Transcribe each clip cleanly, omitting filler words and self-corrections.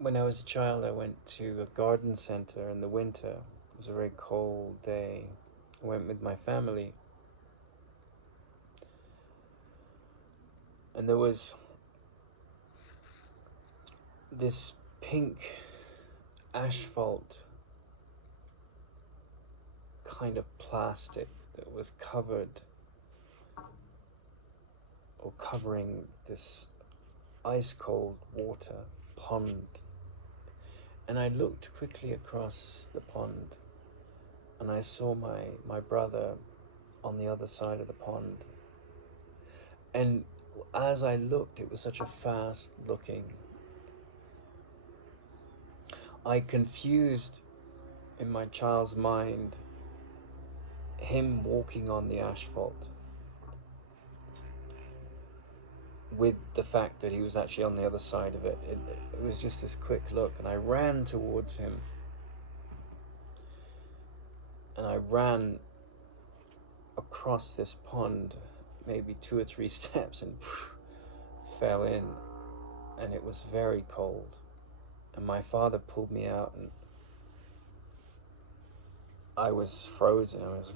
When I was a child, I went to a garden center in the winter. It was a very cold day. I went with my family. And there was this pink asphalt kind of plastic that was covered or covering this ice cold water pond. And I looked quickly across the pond and I saw my brother on the other side of the pond. And as I looked, it was such a fast looking. I confused in my child's mind him walking on the asphalt with the fact that he was actually on the other side of it. It was just this quick look, and I ran towards him. And I ran across this pond, maybe 2 or 3 steps, and fell in. And it was very cold. And my father pulled me out, and I was frozen. I was,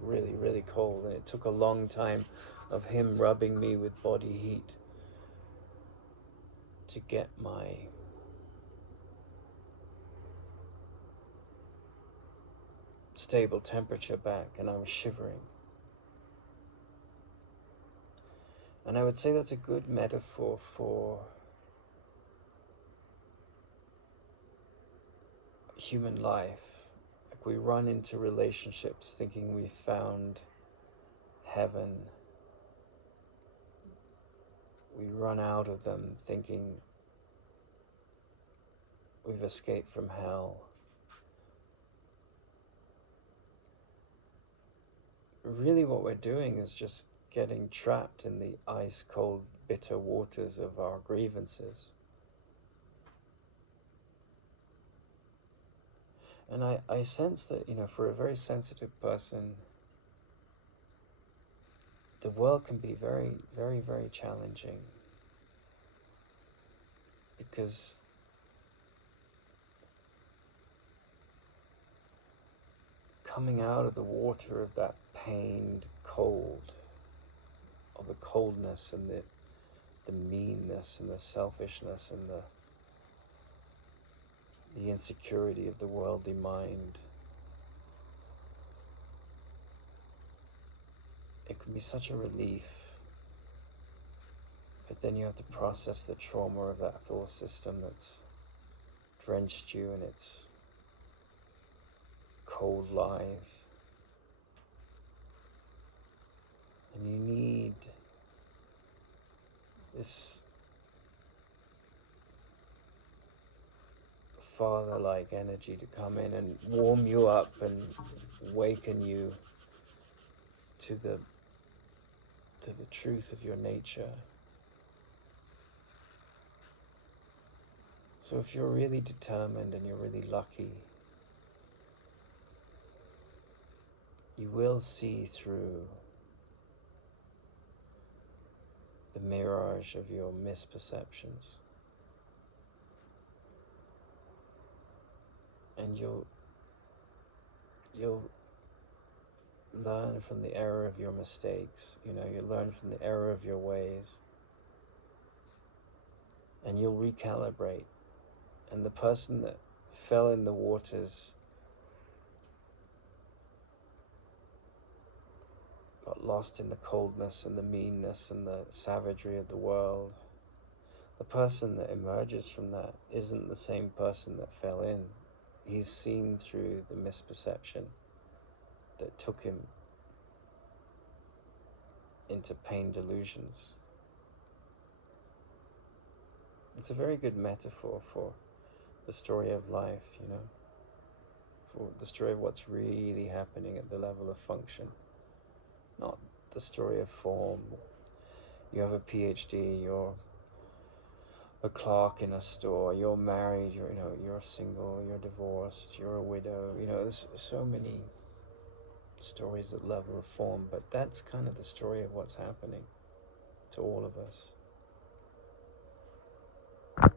really, really cold. And it took a long time of him rubbing me with body heat to get my stable temperature back, and I was shivering. And I would say that's a good metaphor for human life. Like, we run into relationships thinking we found heaven. We run out of them thinking we've escaped from hell. Really what we're doing is just getting trapped in the ice cold, bitter waters of our grievances. And I sense that, for a very sensitive person, the world can be very, very, very challenging, because coming out of the water of that pained cold, of the coldness and the meanness and the selfishness and the insecurity of the worldly mind, it can be such a relief. But then you have to process the trauma of that thought system that's drenched you in its cold lies. And you need this father-like energy to come in and warm you up and waken you to the truth of your nature. So if you're really determined and you're really lucky, you will see through the mirage of your misperceptions. And you'll learn from the error of your mistakes. You'll learn from the error of your ways. And you'll recalibrate. And the person that fell in the waters got lost in the coldness and the meanness and the savagery of the world. The person that emerges from that isn't the same person that fell in. He's seen through the misperception that took him into pain delusions. It's a very good metaphor for the story of life, for the story of what's really happening at the level of function, not the story of form. You have a PhD, you're a clerk in a store, you're married, you're single, you're divorced, you're a widow. There's so many stories at level of form, but that's kind of the story of what's happening to all of us.